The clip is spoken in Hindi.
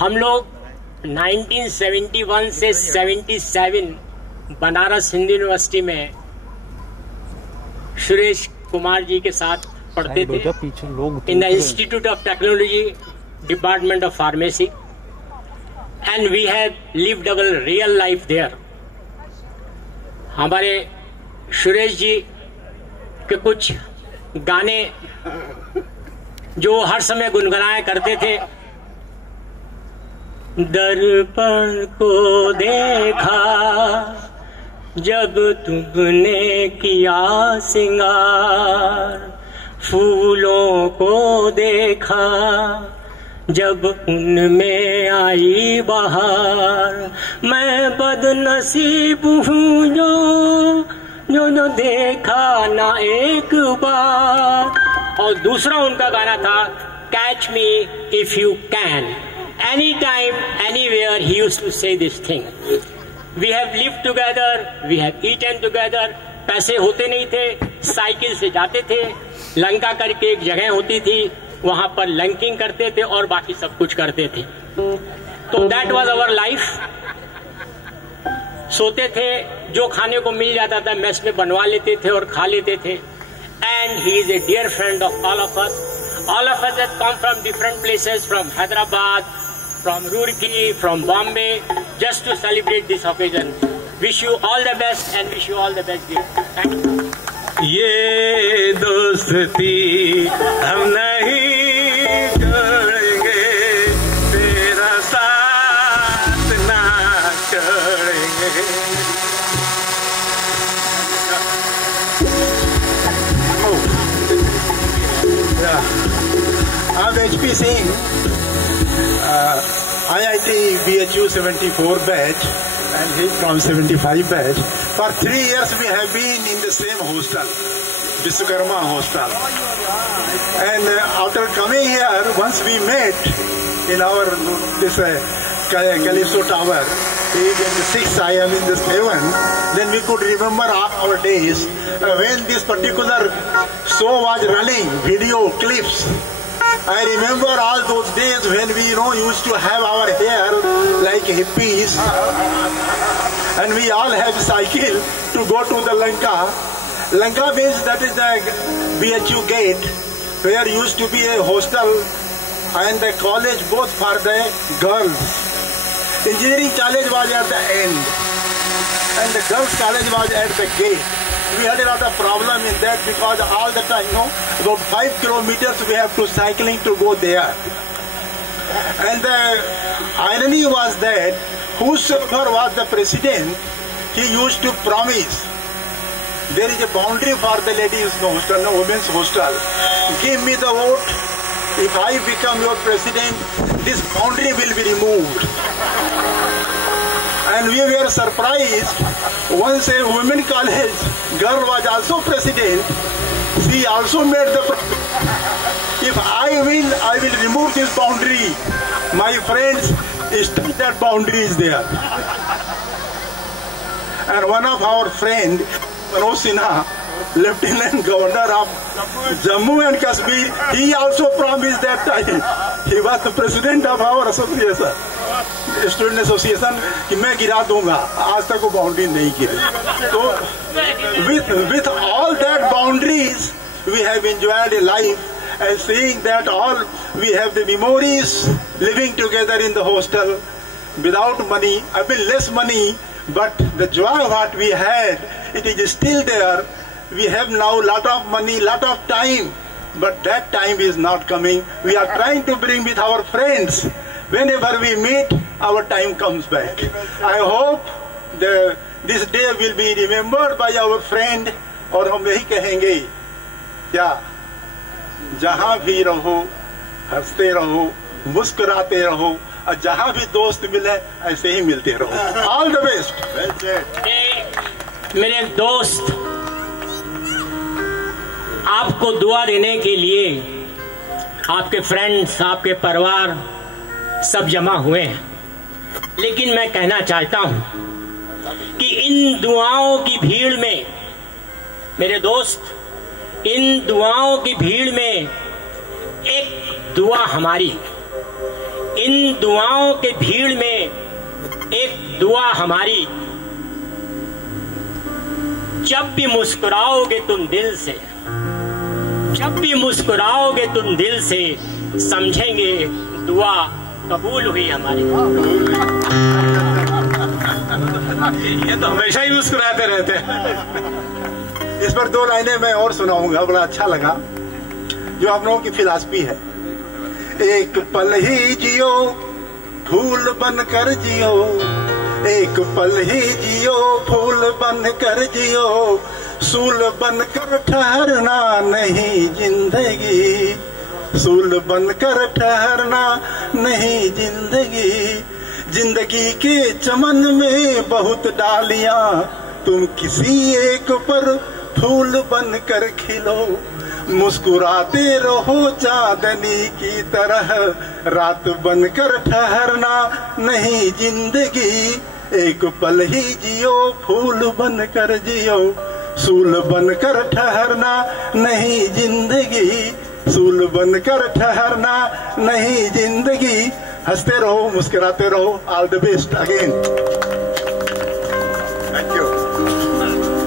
हम लोग 1971 से 77 बनारस हिंदू यूनिवर्सिटी में सुरेश कुमार जी के साथ पढ़ते थे in the institute of technology department of pharmacy, and we have lived our real life there. हमारे सुरेश जी के कुछ गाने जो हर समय गुनगुनाया करते थे, दर्पण को देखा जब तुमने किया सिंगार, फूलों को देखा जब उनमें आई बहार, मैं बदनसीब हूँ जो देखा ना एक बार। और दूसरा उनका गाना था catch me if you can, any time anywhere he used to say this thing. We have lived together, we have eaten together. पैसे होते नहीं थे, साइकिल से जाते थे, लंका करके एक जगह होती थी, वहां पर लंकिंग करते थे और बाकी सब कुछ करते थे। तो दैट वाज आवर लाइफ। सोते थे, जो खाने को मिल जाता था मेस में बनवा लेते थे और खा लेते थे। And he is a dear friend of all of us. All of us have come from different places, from Hyderabad, from Roorkee, from Bombay, just to celebrate this occasion. Wish you all the best and wish you all the best, dear. Thank you. ये दोस्ती हम नहीं छोड़ेंगे, तेरा साथ ना छोड़ेंगे। I'm HP Singh, IIT BHU 74 batch, and he's from 75 batch. For 3 years we have been in the same hostel, Vishwakarma hostel. And after coming here, once we met in our this Calypso Tower, he is in the 6th, I am in the 7th. Then we could remember all our days when this particular show was running, video clips. I remember all those days when we used to have our hair like hippies, and we all have cycle to go to the Lanka. Lanka means that is the BHU gate where used to be a hostel and the college both for the girls. Engineering college was at the end and the girls college was at the gate. We had a lot of problem in that because all the time, about 5 kilometers we have to cycling to go there. And the irony was that whosoever was the president, he used to promise, there is a boundary for the ladies' hostel, no women's hostel. Give me the vote. If I become your president, this boundary will be removed. And we were surprised. Once a women college girl was also president, she also made the if I will remove this boundary. My friends, still that boundary is there. And one of our friend, Manoj Sinha, Lieutenant Governor of Jammu and Kashmir, he also promised that time. He was the president of our association, student association, कि मैं गिरा दूंगा। आज तक वो बाउंड्री नहीं गिरी। तो with all that boundaries we have enjoyed a life and seeing that all we have the memories living together in the hostel without money, I mean less money, but the joy what we had, it is still there. We have now lot of money, lot of time, but that time is not coming. We are trying to bring with our friends. Whenever we meet, our time comes back. I hope this day will be remembered by our friend. और हम यही कहेंगे, क्या जहाँ भी रहो हंसते रहो, मुस्कुराते रहो, और जहाँ भी दोस्त मिले ऐसे ही मिलते रहो। All the best. मेरे दोस्त, आपको दुआ देने के लिए आपके फ्रेंड्स, आपके परिवार सब जमा हुए हैं, लेकिन मैं कहना चाहता हूं कि इन दुआओं की भीड़ में, मेरे दोस्त, इन दुआओं की भीड़ में एक दुआ हमारी, इन दुआओं के भीड़ में एक दुआ हमारी, जब भी मुस्कुराओगे तुम दिल से, जब भी मुस्कुराओगे तुम दिल से, समझेंगे दुआ कबूल हुई हमारी। ये तो हमेशा ही मुस्कुराते रहते हैं। इस पर 2 लाइनें मैं और सुनाऊंगा, बड़ा अच्छा लगा, जो आप लोगों की फिलॉसफी है। एक पल ही जियो, फूल बन कर जियो, एक पल ही जियो, फूल बन कर जियो, सूल बन कर ठहरना नहीं जिंदगी, सूल बन कर ठहरना नहीं जिंदगी। जिंदगी के चमन में बहुत डालियां, तुम किसी एक पर फूल बन कर खिलो, मुस्कुराते रहो चांदनी की तरह, रात बन कर ठहरना नहीं जिंदगी। एक पल ही जियो, फूल बन कर जियो, सूल बन कर ठहरना नहीं जिंदगी, सूल बन कर ठहरना नहीं जिंदगी। हंसते रहो, मुस्कुराते रहो। All the best again.